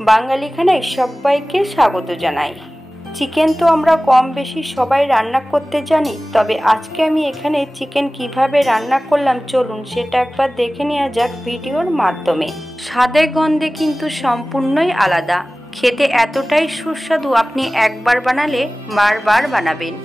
বাঙালি খানায় সবাইকে স্বাগত জানাই। চিকেন তো আমরা কম বেশি সবাই রান্না করতে জানি, তবে আজকে আমি এখানে চিকেন কিভাবে রান্না করলাম চলুন সেটা একবার দেখে নেওয়া যাক ভিডিওর মাধ্যমে। স্বাদে গন্ধে কিন্তু সম্পূর্ণই আলাদা, খেতে এতটাই সুস্বাদু আপনি একবার বানালে বারবার বানাবেন।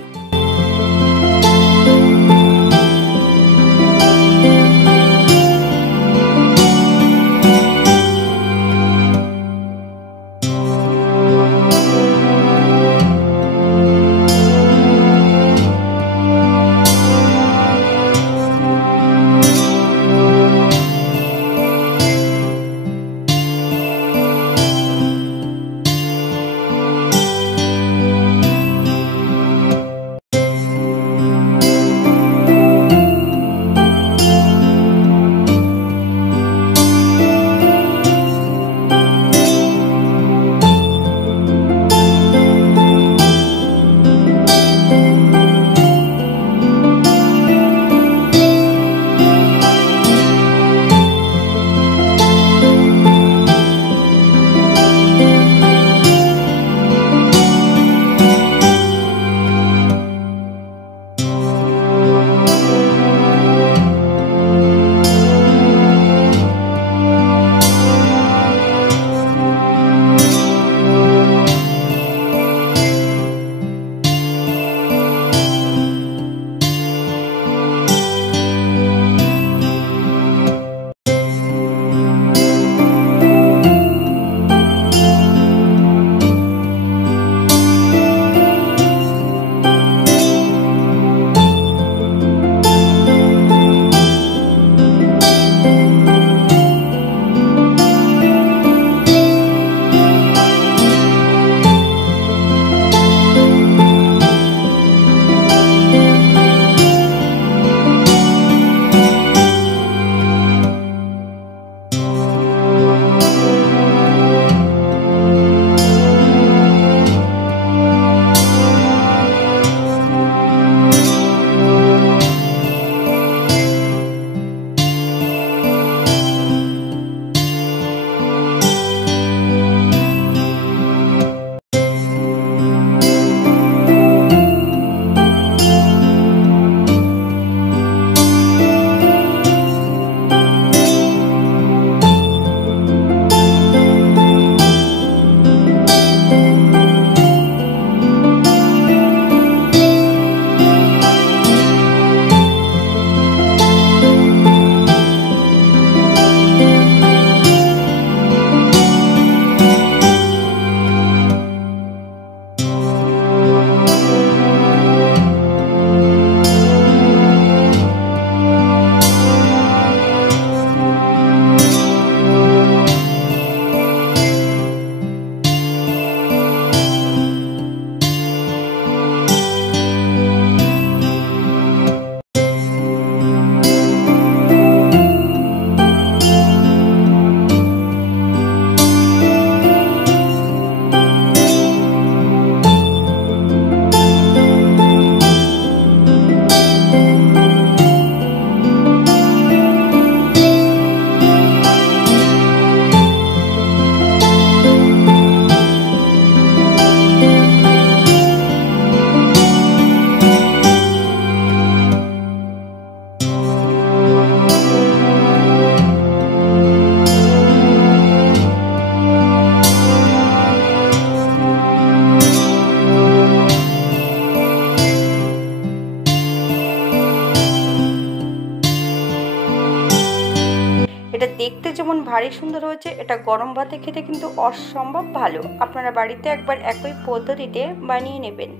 এটা দেখতে যেমন ভারী সুন্দর হয়েছে, এটা গরম ভাতে খেতে কিন্তু অসম্ভব ভালো। আপনারা বাড়িতে একবার একই পদ্ধতিতে বানিয়ে নেবেন।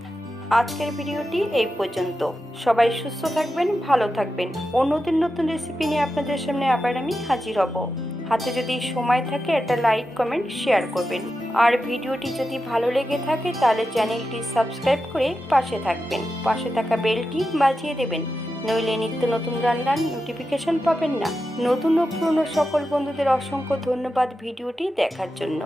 আজকের ভিডিওটি এই পর্যন্ত। সবাই সুস্থ থাকবেন, ভালো থাকবেন। অন্যদিন নতুন রেসিপি নিয়ে আপনাদের সামনে আবার আমি হাজির হব। হাতে যদি সময় থাকে একটা লাইক কমেন্ট শেয়ার করবেন। আর ভিডিওটি যদি ভালো লেগে থাকে তাহলে চ্যানেলটি সাবস্ক্রাইব করে পাশে থাকবেন। পাশে থাকা বেলটি বাজিয়ে দেবেন, নইলে নিত্য নতুন রান্নার নোটিফিকেশন পাবেন না। নতুন ও পুরনো সকল বন্ধুদের অসংখ্য ধন্যবাদ ভিডিওটি দেখার জন্য।